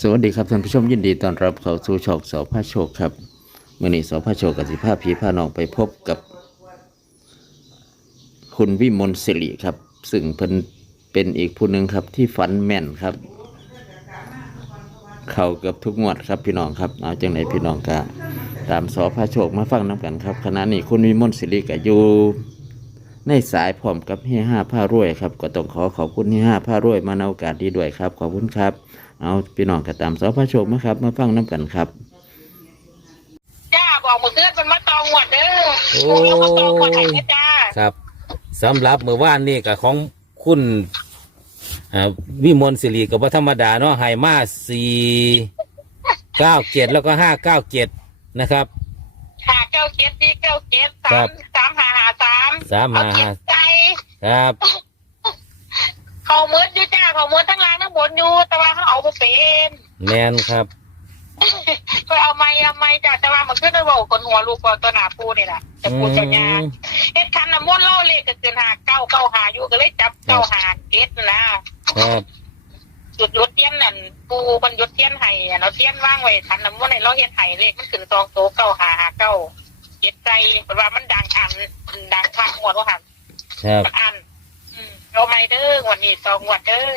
สวัสดีครับท่านผู้ชมยินดีต้อนรับเข้าสู่ช่องสอพระโชคครับมื่อนี้สอพระโชคกับสิภาพีพาน้องไปพบกับ คุณวิมลสิริครับ ซึ่งเพิ่นเป็นอีกผู้หนึ่งครับที่ฝันแม่นครับ เข้าเกือบทุกงวดครับพี่น้องครับเอาจังไหนพี่น้องกะตามสอพระโชคมาฟังน้ำกันครับขณะนี้คุณวิมลสิริก็อยู่ในสายพร้อมกับเฮียห้าผ้ารวยครับ ก็ต้องขอขอบคุณเฮียห้าผ้ารวยมาในโอกาสดีด้วยครับ ขอบคุณครับ เอาพี่น้องก็ตามสอพระโชคมาครับมาฟังน้ำกันครับ จ้าบอกมือเพื่อนเป็นมาตองหวดเด้อโอ้โอ้ยมาตองหวดไหนนะจ้าครับสำหรับเมื่อวานนี่กับของคุณอ่าวิมลสิริกับว่าธรรมดาเนาะไฮมาสี่เก้าเจ็ดแล้วก็ห้าเก้าเจ็ดนะครับ หาเก้าเจ็ดสี่เก้าเจ็ดครัสามบสามหาหาสามสามหา เอเจ็ดใจครับ เขาเมิดอยู่จ้าเขาเมิดทั้งล่างทั้งบนอยู่แต่ว่า เขาเอาไปเป็นแมนครับก็เอาไม้เอาไม้จ้าแต่ว่ามันขึ้นได้บอกคนหัวลูกกว่าตัวหนาปูนี่แหละจะปูเจ้าญาอืมเฮ็ดคันน้ำมนต์เล่าเลขก็เกินหาเก้าเก้าหาอยู่ก็เลยจับเก้าหาเจ็ดนะครับจุดรถเทียนนั่นปูมันยศเทียนไห้อะเราเทียนว่างไว้ทันน้ำมันในเราเฮ็ดไห้เลขมันขึ้นซองโตเก้าหาหาเก้าเจ็ดใจเพราะว่ามันดังอันดังข้างหัวว่าหันครับมันอันอืมเราไม่เด้อวันนี้สองงวดเด้อ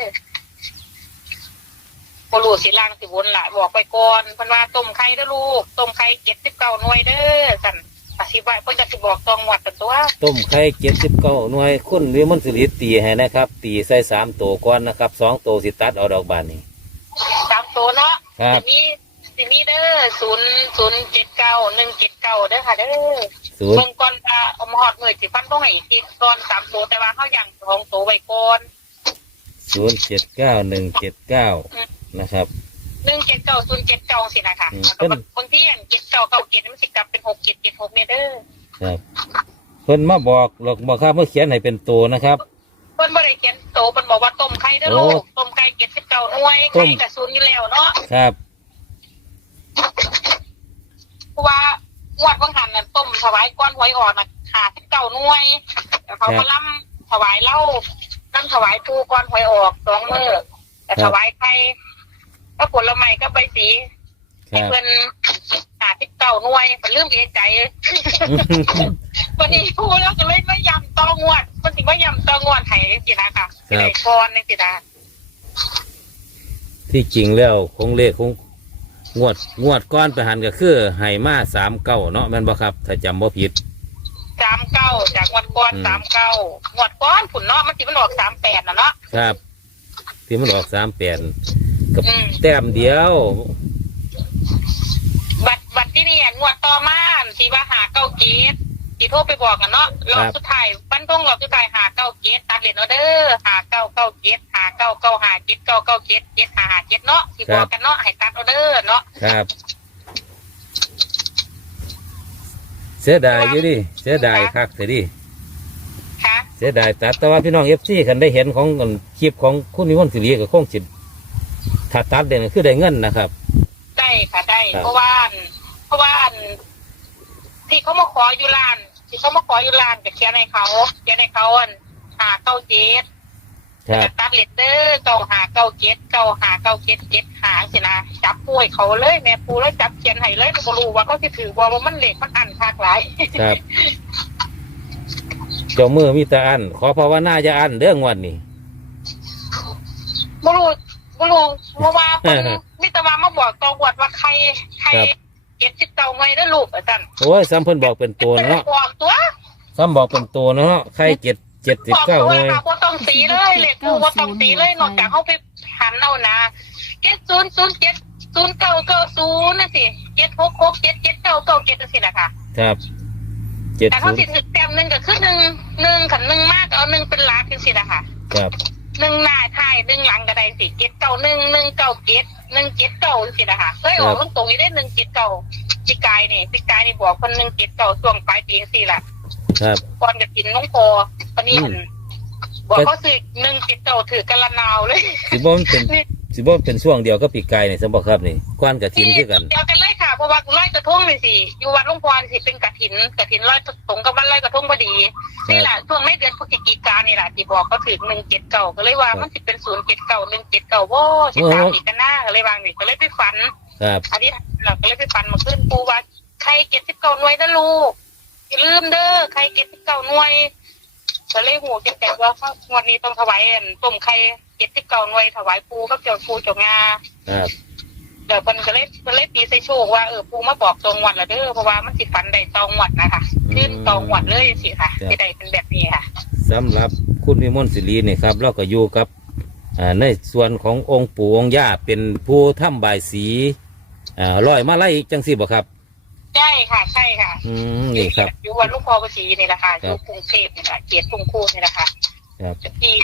บรูสิล่างสิวนละบอกไปก่อนเพันว่าต้มไข่เด้อลูกต้มไข่เจ็ดสิบเก้าหน่วยเด้อสั่นอธิบายเพิ่นจะสิบอกสองงวดเป็นตัวต้มไข่เจ็ดสิบเก้าหน่วยคุณวิมลสิริตีให้นะครับ ตีใส่สามตัวก่อนนะครับสองตัวสิตัดเอาดอกบานนี่สามตัวเนาะครับ สิมีสิมีเด้อศูนย์ศูนย์เจ็ดเก้าหนึ่งเจ็ดเก้าเด้อค่ะเด้อศูนย์เบิ่งก่อนว่าอมหอดมือสิฟันต้องให้อีกทีก่อนสามตัวแต่ว่าเขายังสองตัวไว้ก่อนศูนย์เจ็ดเก้าหนึ่งเจ็ดเก้า นะครับ หนึ่งเจ็ดเก้าศูนย์เจ็ดเก้าสินะคะอืมแล้วก็บางทีอันเจ็ดเก้าเก้าเจ็ดมันสิกลับเป็นหกเจ็ดเจ็ดหกเนี่ยเด้อครับเพิ่นมาบอกหรอกบอกครับเมื่อเขียนให้เป็นตัวนะครับ เพิ่นบ่ได้เขียนโตเพิ่นบอกว่าต้มไข่เด้อโอ้ลูกต้มไข่เจ็ดสิบเก้าหน่วยต้ไข่ม กับศูนย์อยู่แล้วเนาะครับเพราะว่างวดบางหันน่ะต้มถวายก้อนหวยอ่อนน่ะหาสิบเก้าหน่วยแล้วเขามาล่ำถวายเหล้าล่ำถวายปูก้อนหวยออกสองมือแต่ถวายไข่ ก็ผลไม้ก็ใบสีคให้รับ เพิ่นหาที่เก่าหน่วยมันลืมเอะใจ วันนี้พูดแล้วก็เลยไม่ยำตองวดมันสิว่ายำตองวดไห้สินะค่ะสิไหนก้อนนี่สินะที่จริงแล้วคงเลขคงงวดงวดก้อนไปหันก็คือไห่มาสามเก้าเนาะแม่นบ่ครับ ถ้าจำบ่ผิด สามเก้าจากงวดก้อนอืม สามเก้างวดก้อนผุนเนาะมันสิมันออกสามแปดนะเนาะครับ ที่มันออกสามแปด กับอืม แต้มเดียว บัตรบัตรที่นี่งวดต่อมาสีว่าหาเก้าเกตสีโทรไปบอกกันเนาะรอบสุดท้ายปั้นทงรอบสุดท้ายหาเก้าเกตตัดเลนเอาเด้อหาเก้าเก้าเกตหาเก้าเก้าหาเกตเก้าเก้าเกตเกตหาหาเกตเนาะสีบอกกันเนาะให้ตัดเอาเด้อเนาะครับ เสียดายอยู่ดิเสียดายคักเสียดิค่ะเสียดายตัดแต่ว่าพี่น้องเอฟซีคันได้เห็นของคลิปของคุณนิวนสิริกับคงจิต ถ้าตัดเด่นก็คือได้เงินนะครับ ได้ค่ะได้ ครับ เพราะว่าอันเพราะว่าอันที่เขามาขออยู่ร้าน ที่เขามาขออยู่ร้านก็เขียนให้เขาเขียนให้เขาอันหาเก้าเจ็ดครับแต่ตัดเลตเตอร์เก้าหาเก้าเจ็ดเก้าหาเก้าเจ็ดเจ็ดหาสินะจับป่วยเขาเลยแม่ปูเลยจับเขียนให้เลยไม่รู้ว่าเขาสิถือว่าว่ามันเหล็กมันอันคากหลาย ครับเจ้ามือมีแต่อัน ขอภาวนาจะอันเรื่องวันนี้บรู บรูเพราะว่าเพิ่นมิตรวามาบอกตองวดว่าใครใครครับ เก็บสิบเก้าไว้เด้อลูกอาจารย์โอ้ยซ้ำเพิ่นบอกเป็นตัวเนาะบอกตัวซ้ำบอกเป็นตัวเนาะใครเจ็ดเจ็ดสิบเก้าบอกเลตัวยค่ะว่าต้องตีเลยเหล็กกูว่าต้องตีเลยนอกจากเขาไปหันเอานะเจ็ดศูนย์ศูนย์เจ็ดศูนย์เก้าเก้าศูนย์นะสิเจ็ดหกหกเจ็ดเจ็ดเก้าเก้าเจ็ดนะสินะคะครับเจ็ดแต่ศูเขานย์สิถึกแต้มหนึ่งก็คือหนึ่งหนึ่งขันหนึ่งมากเอาหนึ่งเป็นหลักจังสินะคะ ครับ หนึ่งหน้าท้ายหนึ่งหลังก็ได้สิเจ็ดเก้าหนึ่งหนึ่งเก้าเจ็ดหนึ่งเจ็ดเก้าจังสินะคะเคยออกตรงตรงๆนี้ได้หนึ่งเจ็ดเก้าปีกายนี่ปีกายนี่บอกคนหนึ่งเจ็ดเก้าช่วงปลายปีจังสิล่ะครับก่อนจะกินน้องโพตอนนี้อืมบอกเขาสิหนึ่งเจ็ดเก้าถือกระนาวเลยสิบ่มันเป็น สิบ่เป็นช่วงเดียวก็ปีกไก่นี่สมบัติครับนี่ควันกับทิมคือกัน เดียวกันเลยค่ะเพราะว่าร้อยกระทงนี่สิอยู่วัดหลวงพ่อนี่สิเป็นกระถินกระถินร้อยตรงกับวันร้อยกระทงพอดีนี่แหละช่วงไม่เดือนพฤศจิกายนนี่แหละที่บอกเขาถึงหนึ่งเจ็ดเก่าก็เลยว่ามันสิเป็นศูนย์เจ็ดเก่าหนึ่งเจ็ดเก่าโว้สิตามอีกกันหน้าก็เลยวางนี่ก็เลยไปฝันครับอันนี้เราก็เลยไปฝันมาขึ้นปูว่าใครเจ็ดสิบเก้าหน่วยนะลูกอย่าลืมเด้อใครเจ็ดสิบเก้าหน่วย ก็เลยหูจะแต่ว่างวันนี้ต้องถวายอันต้มไข่เจ็ดสิบเก้าหน่วยถวายปูกับเจ้าปูเจ้างาครับเดี๋ยวเพิ่นก็เลยเพิ่นเลยตีใส่โชคว่าเออปูมาบอกตรงวันละเด้อเพราะว่ามันสิฝันได้ตองวัดนะคะขึ้นตองวัดเลยสิค่ะสิได้เป็นแบบนี้ค่ะสำหรับคุณวิมลศิรีเนี่ยครับเราก็อยู่กับอ่าในส่วนขององค์ปู่องค์ย่าเป็นผู้ทำบายสีอ่าลอยมาไล่จังสิบ่ครับ ใช่ค่ะ ใช่ค่ะอืมนี่ครับ อยู่วันลูกพ่อภาษีนี่แหละค่ะอครับยู่กรุงเทพนี่แหละเกียรติกรุงคูนี่แหละค่ะครับที่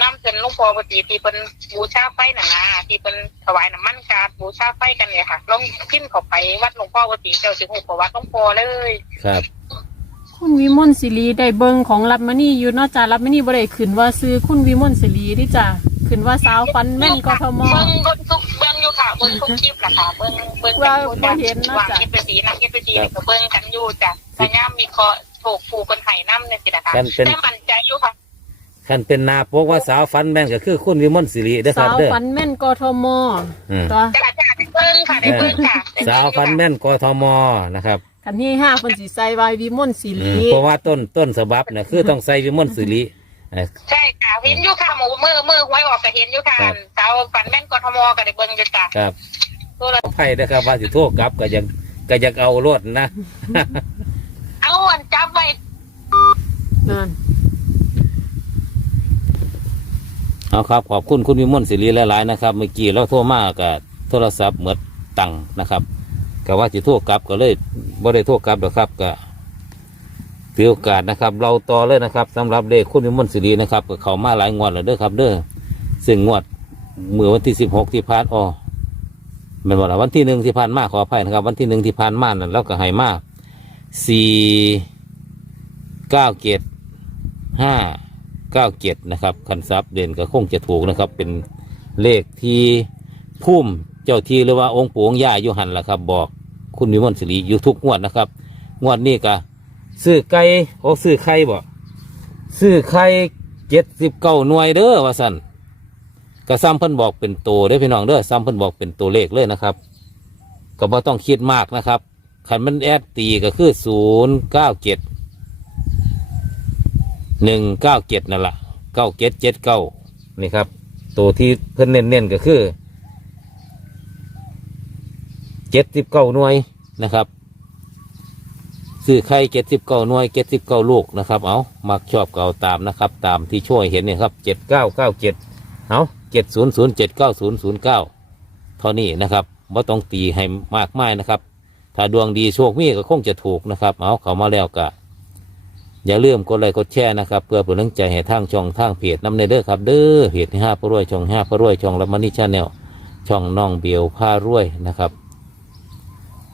น้ำเส้นลูกพ่อภาษีที่เป็นบูชาไฟน่ะนะที่เป็นถวายน้ำมันกาดบูชาไฟกันเนี่ยค่ะลองขึ้นเข้าไปวัดหลวงพ่อภาษีเจ้าสิงห์ประวัดหลวงพ่อเลย ครับ คุณวิมลศิรีได้เบิงของรับมานี่อยู่เนอกจากรับมานี่บ่ได้ขึ้นว่าซื้อคุณวิมลศิรีที่จ้ะขึ้นว่าสาวฟันแม่นกทมเบิ้งเบิ้งทุกเบิ้ง อยู่ค่ะเบิ้งทุกคลิปแหละค่ะเบิ้งเบิ้งกันอยู่ว่าบ่เห็นนะวางจ๊ะคลิปไปสีนะคลิปไปสีก็เบิ้งกันอยู่จ้ะพยายามมีเคอถูกผูกคนไห้น้ำเนี่ยสินะคะกันเป็นแต่มันใจอยู่ค่ะคันเป็นนาปกว่าสาวฟันแม่นก็คือคุณวิมลศิริเด้อคสารับวเด้อฟันแม่นกทมอืมตัวกระดาษได้เบิ้งค่ะได้เบิ้งค่ะได้สาเบิ่งวอยู่ฟันค่ะแม่นกทมนะครับคันที่ห้าคนสิใส่ไว้วิมลศิอืรีมเพราะว่าต้นต้นฉบับเนี่ยคือต้องใส่วิมลศิริเอ่อ ใช่ค่ะเห็นอยู่ค่ะหมูมือมือหวยออกก็เห็นอยู่ค่ะครับสาวฝันแม่นกทมก็ได้เบิ้งอยู่จ้ะครับตัวละไพ่นะครับว่าสิโทษกลับก็ยังก็ยังเอารถนะ เอาอันจับไว้นั่นเอาครับขอบคุณคุณวิมลศิริหลายๆนะครับเมื่อกี้เราโทรมากับโทรศัพท์เหมือดตังค์นะครับก็ว่าสิโทษกลับก็เลยบ่ได้โทษกลับหรอกครับก็ ถือโอกาสนะครับ เราต่อเลยนะครับสำหรับเลขคุณวิมลศิรินะครับก็เขามาหลายงวดแล้วเด้อครับ เด้อซึ่งงวดเมื่อวันที่สิบหกที่ผ่านอ๋อแม่นว่าวันที่หนึ่งที่ผ่านมาขออภัยนะครับ วันที่หนึ่งที่ผ่านมานั่นเราก็ให้มาสี่เก้าเกตห้าเก้าเจ็ดนะครับคันซับเด่นก็คงจะถูกนะครับ เป็นเลขที่พุ่มเจ้าที่หรือว่าองค์ปู่องค์ย่าอยู่หันล่ะครับ บอกคุณวิมลศิริอยู่ทุกงวดนะครับ งวดนี้ก็ ซื้อไก่โอ้ซื้อไข่บ่ซื้อไข่เจ็ดสิบเก้าหน่วยเด้อว่าสันก็ซ้ำเพิ่นบอกเป็นตัวได้อพี่น้องเด้อซ้ำเพิ่นบอกเป็นตัวเลขเลยนะครับ ก็บ่ต้องคิดมากนะครับคันมันแอดตีก็คือศูนย์เก้าเจ็ดหนึ่งเก้าเจ็ดนั่นแหละเก้าเจ็ดเจ็ดเก้านี่ครับ ตัวที่เพิ่นเน้นๆก็คือเจ็ดสิบเก้าหน่วยนะครับ ซื้อไข่เจ็ดสิบเก้าหน่วยเจ็ดสิบเก้าลูกนะครับเอามักชอบเก่าตามนะครับ ตามที่ช่วยเห็นเนี่ยครับเจ็ดเก้าเก้าเจ็ดเอาเจ็ดศูนย์ศูนย์เจ็ดเก้าศูนย์ศูนย์เก้าเท่านี้นะครับว่าต้องตีให้มากมายนะครับ ถ้าดวงดีโชคมีก็คงจะถูกนะครับ เอาเขามาแล้วกะอย่าลืมกดไลค์กดแชร์นะครับ เพื่อเป็นกำลังใจให้ทางช่องทางเพจน้ำในเด้อครับ เด้อเพจที่ห้าพระรวยช่องห้าพระรวยช่องละมันนี่ชาแนลช่องน้องเบียวผ้ารวยนะครับ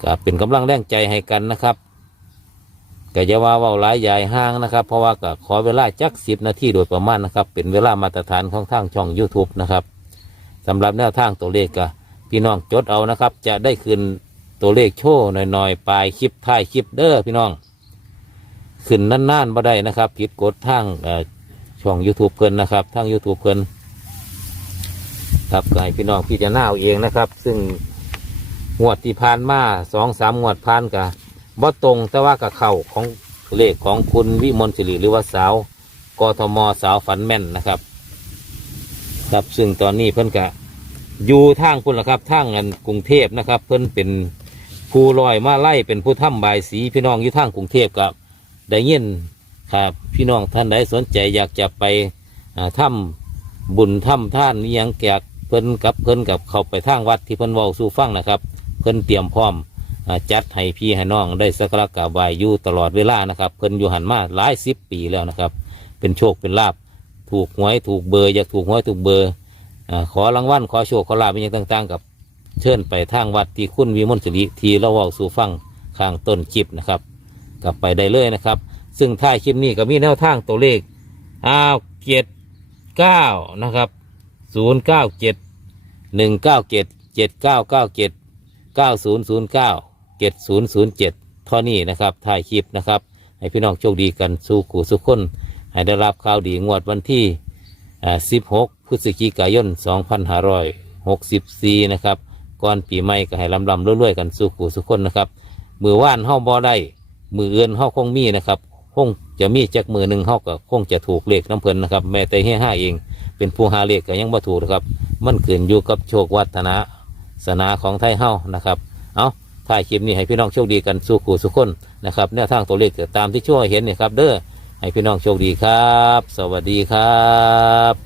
ก็เป็นกำลังแรงใจให้กันนะครับ ก็จะว่าเว่าหลายใหญ่ห้างนะครับ เพราะว่าก็ขอเวลาจักสิบนาทีโดยประมาณนะครับ เป็นเวลามาตรฐานของทางช่อง YouTube นะครับสำหรับแนวทางตัวเลขก็พี่น้องจดเอานะครับ จะได้คืนตัวเลขโชว์หน่อยๆปลายคลิปท้ายคลิปเด้อพี่น้อง ขึ้นนานๆบ่ได้นะครับผิดกฎทางช่อง YouTube เพิ่นนะครับทาง YouTube เพิ่นครับให้พี่น้องพี่จะหน้าเอาเองนะครับ ซึ่งงวดที่ผ่านมาสองสามงวดผ่านกับ บ่ตรงแต่ว่ากับเข่าของเลขของคุณวิมลสิริหรือว่าสาวกทมสาวฝันแม่นนะครับ ครับซึ่งตอนนี้เพิ่อนกะอยู่ทางพุ่นละครับทางเงินกรุงเทพนะครับ เพิ่อนเป็นผู้ลอยมาไล่เป็นผู้ถ้ำบายสีพี่น้องอยู่ทางกรุงเทพกับได้ยินครับพี่น้องท่านใดสนใจอยากจะไปถ้ำบุญถ้ำท่านนี่ยังแกกเพิ่นกับเพิ่นกับเขาไปทางวัดที่เพิ่นเว้าสู่ฟังนะครับ เพิ่นเตรียมพร้อม จัดให้พี่ให้น้องได้สักการะกราบไหว้อยู่ตลอดเวลานะครับ เพิ่นอยู่หันมาหลายสิบปีแล้วนะครับ เป็นโชคเป็นลาบถูกหวยถูกเบอร์อยากถูกหวยถูกเบอร์ขอรางวัลขอโชคขอลาบเป็นอย่างต่างๆ กับเชิญไปทางวัดที่คุณวิมลสิริทีเราว้าสู่ฟังข้างต้นจิบนะครับ กลับไปได้เลยนะครับ ซึ่งท้ายคลิปนี้ก็มีแนวทางตัวเลขอ้าวเจ็ดเก้านะครับศูนย์เก้าเจ็ดหนึ่งเก้าเจ็ดเจ็ดเก้าเก้าเจ็ดเก้าศูนย์ศูนย์เก้า เจ็ดศูนย์ศูนย์เจ็ดท่อนี้นะครับถ่ายคลิปนะครับ ให้พี่น้องโชคดีกันสู้ขู่สุขคน ให้ได้รับข่าวดีงวดวันที่อ่า16พฤศจิกายน2564นห้าร้อยหกสิบสี่นะครับก่อนปีใหม่ก็ให้ลำลำรวยๆกันสู้ขู่สุขคนนะครับมือว่านเฮาบ่ได้มือเอื่นเฮาคงมีนะครับคงจะมีจักมือหนึ่งเฮาก็คงจะถูกเลขน้ำเพลินนะครับ แม้แต่เฮียห้าเอง เป็นผู้หาเลขก็ยังบ่ถูกนะครับ มันเกินอยู่กับโชควัฒนะศาสนาของไทยเฮานะครับ เอา ถ่ายคลิปนี้ให้พี่น้องโชคดีกันสู้ขู่สุขคนนะครับแนวทางตัวเลขตามที่ช่วยเห็นเนี่ยครับ เด้อให้พี่น้องโชคดีครับ สวัสดีครับ